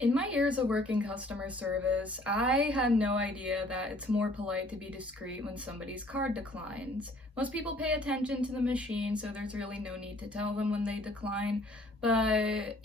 In my years of working customer service, I had no idea that it's more polite to be discreet when somebody's card declines. Most people pay attention to the machine, so there's really no need to tell them when they decline. But,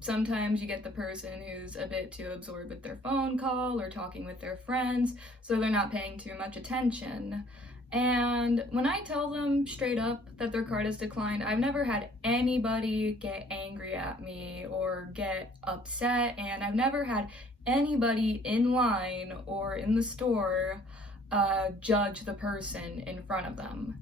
sometimes you get the person who's a bit too absorbed with their phone call or talking with their friends, so they're not paying too much attention. And when I tell them straight up that their card is declined, I've never had anybody get angry at me or get upset, and I've never had anybody in line or in the store judge the person in front of them.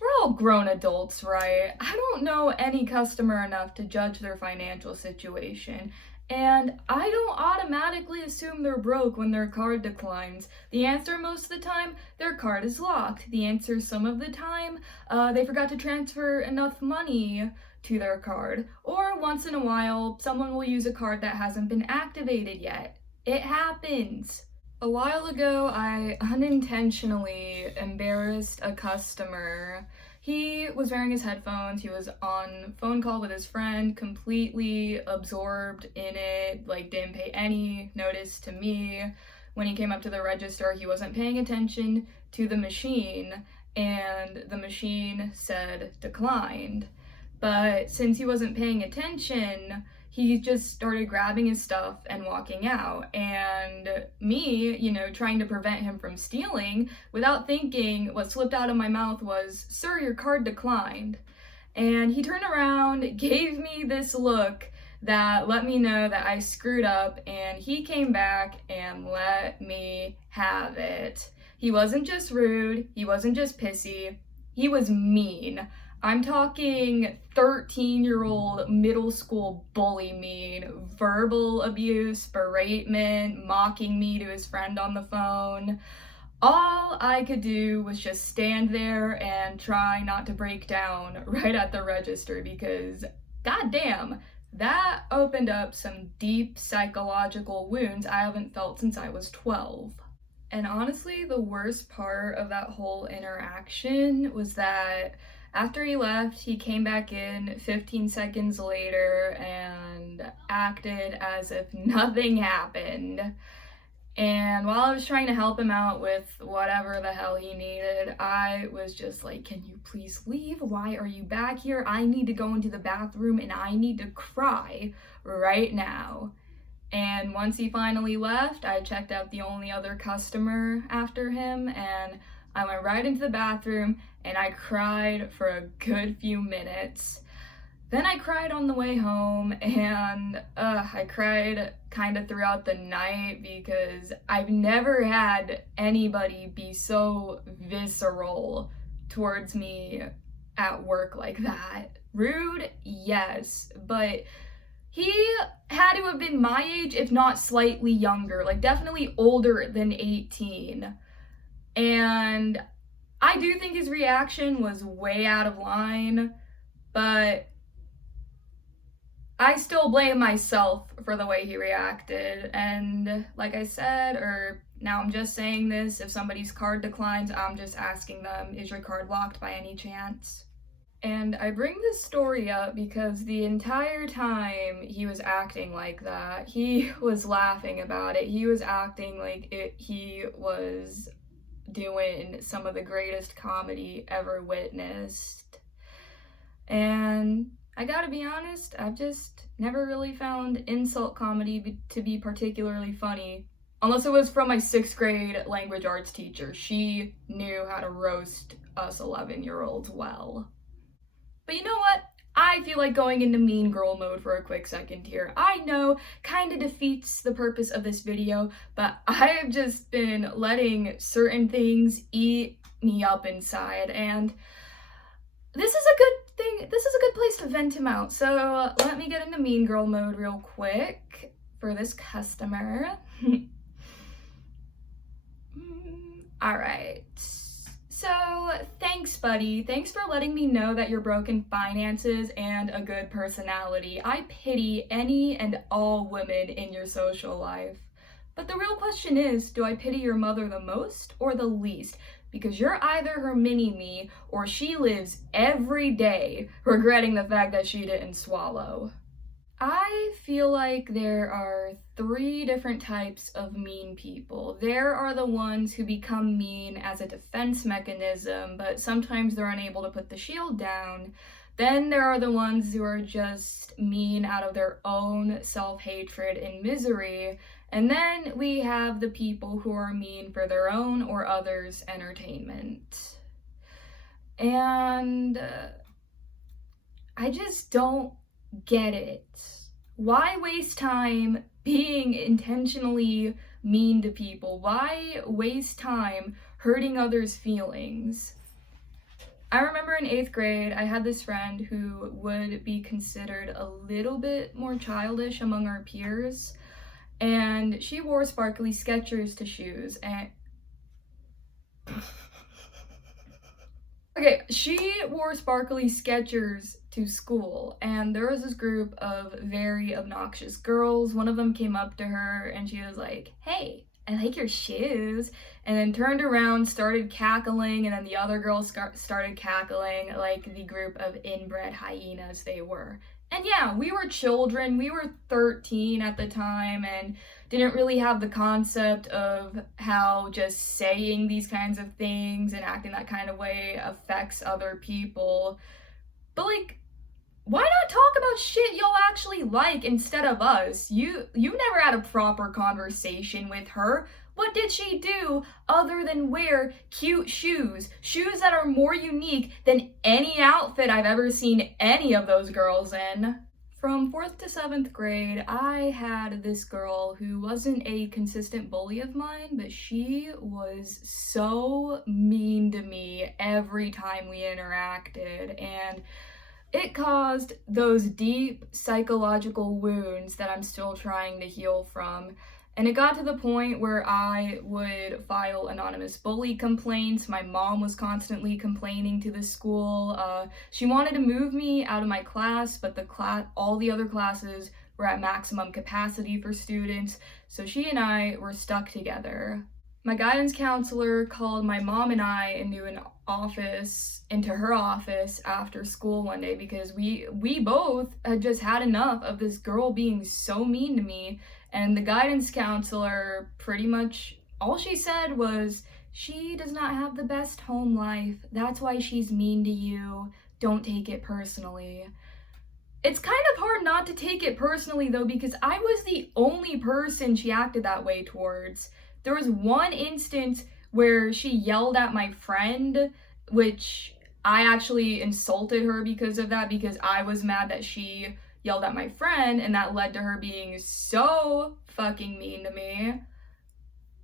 We're all grown adults, right? I don't know any customer enough to judge their financial situation. And I don't automatically assume they're broke when their card declines. The answer most of the time, their card is locked. The answer some of the time, they forgot to transfer enough money to their card. Or once in a while, someone will use a card that hasn't been activated yet. It happens. A while ago, I unintentionally embarrassed a customer. He was wearing his headphones, he was on phone call with his friend, completely absorbed in it, didn't pay any notice to me. When he came up to the register, he wasn't paying attention to the machine, and the machine said declined. But since he wasn't paying attention, he just started grabbing his stuff and walking out. And me, trying to prevent him from stealing, without thinking, what slipped out of my mouth was, "Sir, your card declined." And he turned around, gave me this look that let me know that I screwed up, and he came back and let me have it. He wasn't just rude, he wasn't just pissy, he was mean. I'm talking 13-year-old middle school bully mean, verbal abuse, beratement, mocking me to his friend on the phone. All I could do was just stand there and try not to break down right at the register because, goddamn, that opened up some deep psychological wounds I haven't felt since I was 12. And honestly, the worst part of that whole interaction was that after he left, he came back in 15 seconds later and acted as if nothing happened. And while I was trying to help him out with whatever the hell he needed, I was just like, "Can you please leave? Why are you back here? I need to go into the bathroom and I need to cry right now." And once he finally left, I checked out the only other customer after him, and I went right into the bathroom and I cried for a good few minutes. Then I cried on the way home, and I cried kind of throughout the night because I've never had anybody be so visceral towards me at work like that. Rude, yes, but he had to have been my age, if not slightly younger, definitely older than 18. And I do think his reaction was way out of line, but I still blame myself for the way he reacted. And like I said, or now I'm just saying this, if somebody's card declines, I'm just asking them, "Is your card locked by any chance?" And I bring this story up because the entire time he was acting like that, he was laughing about it. He was acting like he was doing some of the greatest comedy ever witnessed. And I gotta be honest, I've just never really found insult comedy to be particularly funny. Unless it was from my 6th grade language arts teacher. She knew how to roast us 11-year-olds well. But you know what? I feel like going into mean girl mode for a quick second here. I know, kind of defeats the purpose of this video, but I have just been letting certain things eat me up inside, and this is a good thing. This is a good place to vent him out. So let me get into mean girl mode real quick for this customer. All right. So, thanks, buddy. Thanks for letting me know that you're broke in finances and a good personality. I pity any and all women in your social life. But the real question is, do I pity your mother the most or the least? Because you're either her mini-me or she lives every day regretting the fact that she didn't swallow. I feel like there are three different types of mean people. There are the ones who become mean as a defense mechanism, but sometimes they're unable to put the shield down. Then there are the ones who are just mean out of their own self-hatred and misery. And then we have the people who are mean for their own or others' entertainment. And I just don't get it. Why waste time being intentionally mean to people? Why waste time hurting others' feelings? I remember in 8th grade, I had this friend who would be considered a little bit more childish among our peers, and she wore sparkly Skechers to shoes, and okay, she wore sparkly Skechers to school, and there was this group of very obnoxious girls. One of them came up to her and she was like, "Hey, I like your shoes," and then turned around, started cackling, and then the other girls started cackling like the group of inbred hyenas they were. And yeah, we were children, we were 13 at the time, and didn't really have the concept of how just saying these kinds of things and acting that kind of way affects other people. But like, why not talk about shit y'all actually like instead of us? You never had a proper conversation with her. What did she do other than wear cute shoes? Shoes that are more unique than any outfit I've ever seen any of those girls in. From 4th to 7th grade, I had this girl who wasn't a consistent bully of mine, but she was so mean to me every time we interacted, and it caused those deep psychological wounds that I'm still trying to heal from. And it got to the point where I would file anonymous bully complaints. My mom was constantly complaining to the school. She wanted to move me out of my class, but all the other classes were at maximum capacity for students, so she and I were stuck together. My guidance counselor called my mom and I into her office after school one day because we both had just had enough of this girl being so mean to me. And the guidance counselor, pretty much all she said was, "She does not have the best home life. That's why she's mean to you. Don't take it personally." It's kind of hard not to take it personally though, because I was the only person she acted that way towards. There was one instance where she yelled at my friend, which I actually insulted her because of that, because I was mad that she yelled at my friend, and that led to her being so fucking mean to me,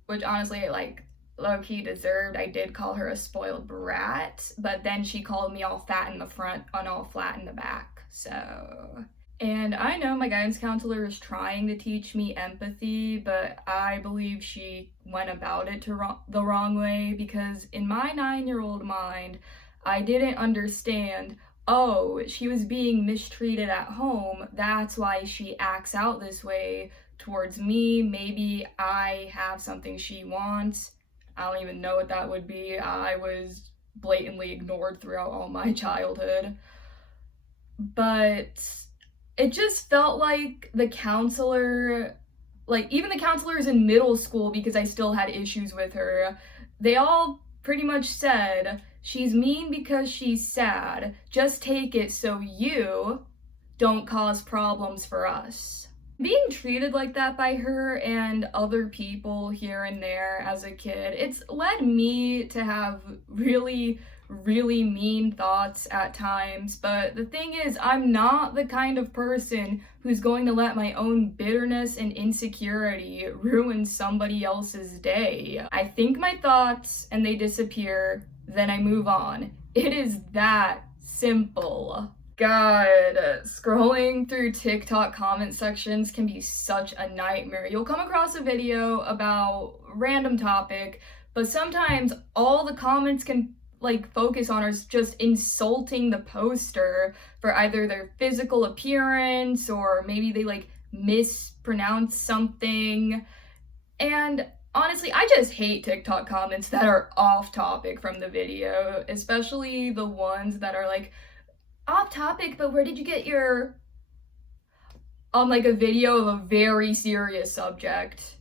which honestly, like, low-key deserved. I did call her a spoiled brat, but then she called me all fat in the front and all flat in the back, so... And I know my guidance counselor is trying to teach me empathy, but I believe she went about it the wrong way, because in my 9-year-old mind, I didn't understand, oh, she was being mistreated at home, that's why she acts out this way towards me. Maybe I have something she wants. I don't even know what that would be. I was blatantly ignored throughout all my childhood. But it just felt like the counselor, like even the counselors in middle school, because I still had issues with her, they all pretty much said, "She's mean because she's sad. Just take it so you don't cause problems for us." Being treated like that by her and other people here and there as a kid, it's led me to have really mean thoughts at times, but the thing is, I'm not the kind of person who's going to let my own bitterness and insecurity ruin somebody else's day. I think my thoughts and they disappear, then I move on. It is that simple. God, scrolling through TikTok comment sections can be such a nightmare. You'll come across a video about random topic, but sometimes all the comments can focus on is just insulting the poster for either their physical appearance, or maybe they mispronounce something. And honestly, I just hate TikTok comments that are off topic from the video, especially the ones that are off topic, but where did you get your... on like a video of a very serious subject.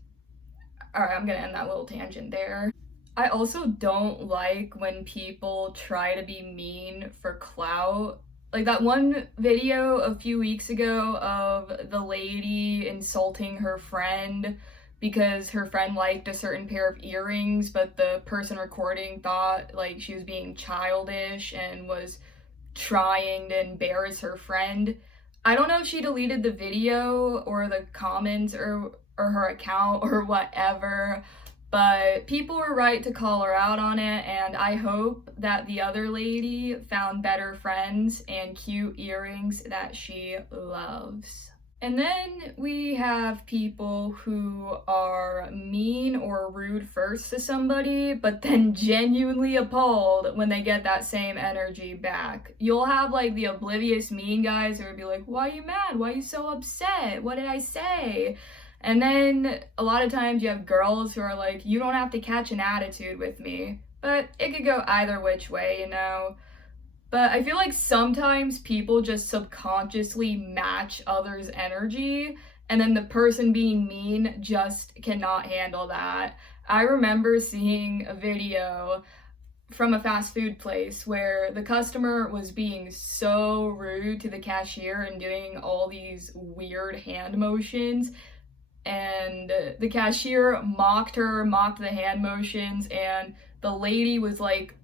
Alright, I'm gonna end that little tangent there. I also don't like when people try to be mean for clout. Like that one video a few weeks ago of the lady insulting her friend because her friend liked a certain pair of earrings, but the person recording thought like she was being childish and was trying to embarrass her friend. I don't know if she deleted the video or the comments or her account or whatever, but people were right to call her out on it, and I hope that the other lady found better friends and cute earrings that she loves. And then we have people who are mean or rude first to somebody, but then genuinely appalled when they get that same energy back. You'll have like the oblivious mean guys who will be like, why are you mad? Why are you so upset? What did I say? And then a lot of times you have girls who are like, you don't have to catch an attitude with me. But it could go either which way, you know? But I feel like sometimes people just subconsciously match others' energy, and then the person being mean just cannot handle that. I remember seeing a video from a fast food place where the customer was being so rude to the cashier and doing all these weird hand motions, and the cashier mocked her, mocked the hand motions, and the lady was like,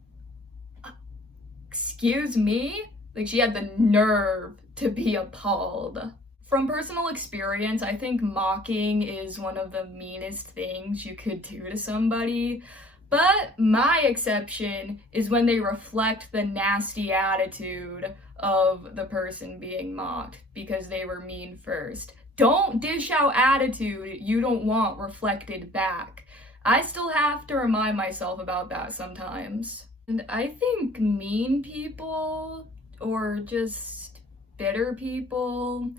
excuse me? Like, she had the nerve to be appalled. From personal experience, I think mocking is one of the meanest things you could do to somebody. But my exception is when they reflect the nasty attitude of the person being mocked because they were mean first. Don't dish out attitude you don't want reflected back. I still have to remind myself about that sometimes. And I think mean people, or just bitter people,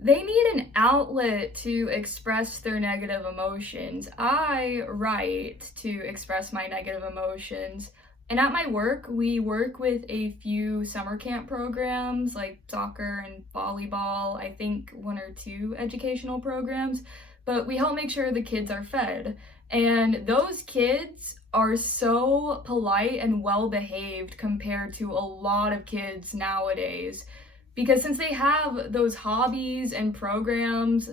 they need an outlet to express their negative emotions. I write to express my negative emotions. And at my work, we work with a few summer camp programs like soccer and volleyball, I think one or two educational programs, but we help make sure the kids are fed. And those kids are so polite and well behaved compared to a lot of kids nowadays. Because since they have those hobbies and programs,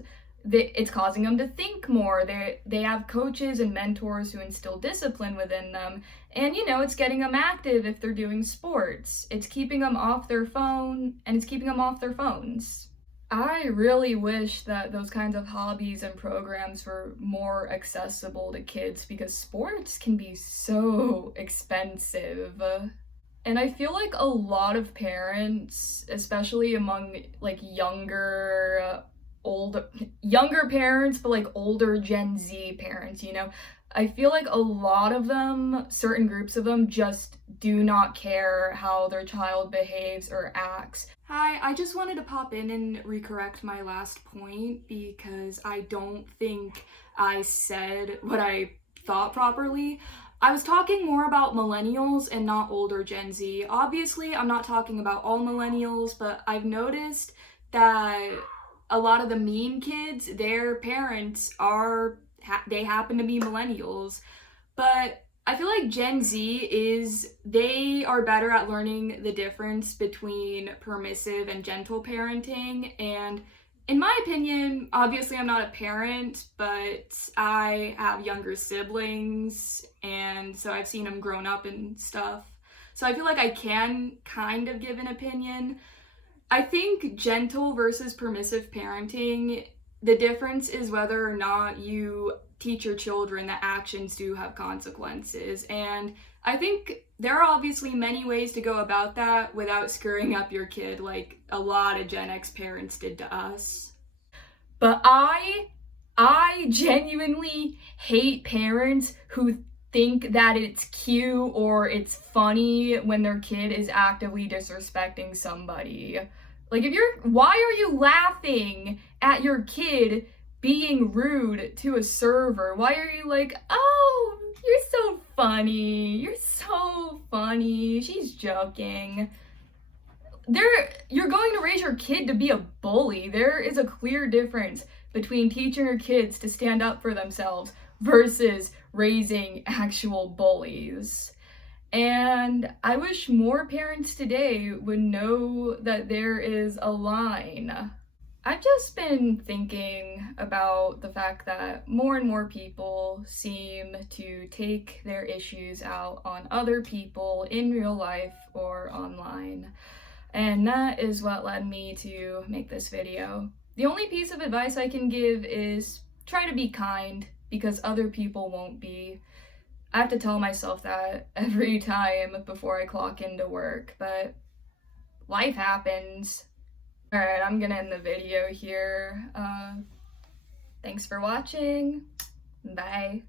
it's causing them to think more. They have coaches and mentors who instill discipline within them. And you know, it's getting them active if they're doing sports. It's keeping them off their phone, and it's keeping them off their phones. I really wish that those kinds of hobbies and programs were more accessible to kids because sports can be so expensive. And I feel like a lot of parents, especially among like younger parents, but like older Gen Z parents, you know, I feel like a lot of them, certain groups of them, just do not care how their child behaves or acts. Hi, I just wanted to pop in and recorrect my last point because I don't think I said what I thought properly. I was talking more about millennials and not older Gen Z. Obviously, I'm not talking about all millennials, but I've noticed that a lot of the mean kids, their parents they happen to be millennials. But I feel like Gen Z they are better at learning the difference between permissive and gentle parenting. And in my opinion, obviously I'm not a parent, but I have younger siblings, and so I've seen them grown up and stuff. So I feel like I can kind of give an opinion. I think gentle versus permissive parenting, the difference is whether or not you teach your children that actions do have consequences. And I think there are obviously many ways to go about that without screwing up your kid like a lot of Gen X parents did to us. But I genuinely hate parents who think that it's cute or it's funny when their kid is actively disrespecting somebody. Like, why are you laughing at your kid being rude to a server? Why are you like, oh, you're so funny, she's joking? you're going to raise your kid to be a bully. There is a clear difference between teaching your kids to stand up for themselves versus raising actual bullies. And I wish more parents today would know that there is a line. I've just been thinking about the fact that more and more people seem to take their issues out on other people in real life or online. And that is what led me to make this video. The only piece of advice I can give is try to be kind, because other people won't be. I have to tell myself that every time before I clock into work, but life happens. Alright, I'm gonna end the video here. Thanks for watching. Bye.